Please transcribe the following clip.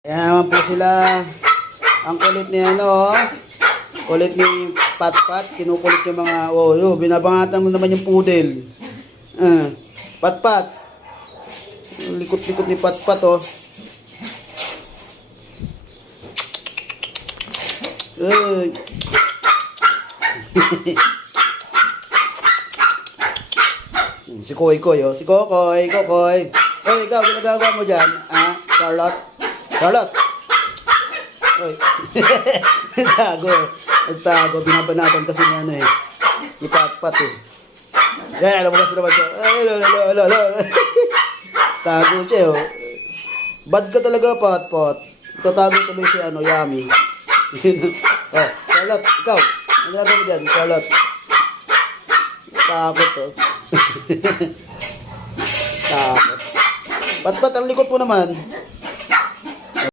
Ayan naman po sila. Ang kulit ni ano, kulit ni Patpat. Kinukulit yung mga, binabangatan mo naman yung poodle. Patpat. Likot-likot ni Patpat, oh. Si Koy, oh. Si Kokoy. Oy, ikaw, ginagawa mo dyan? Charlotte? Charlotte? Oy. Nagtago. Binabanatan kasi niya, ano eh. Ni Patpat eh. Yan, alam mo kasi naman siya. Tago siya, oh. Bad ka talaga, Patpat. Tatago tuloy si, Yummy. Oh, Charlotte, ikaw. Ano ginagawa mo dyan, Charlotte? Takot, oh. Takot. Patpat, ang likot mo naman.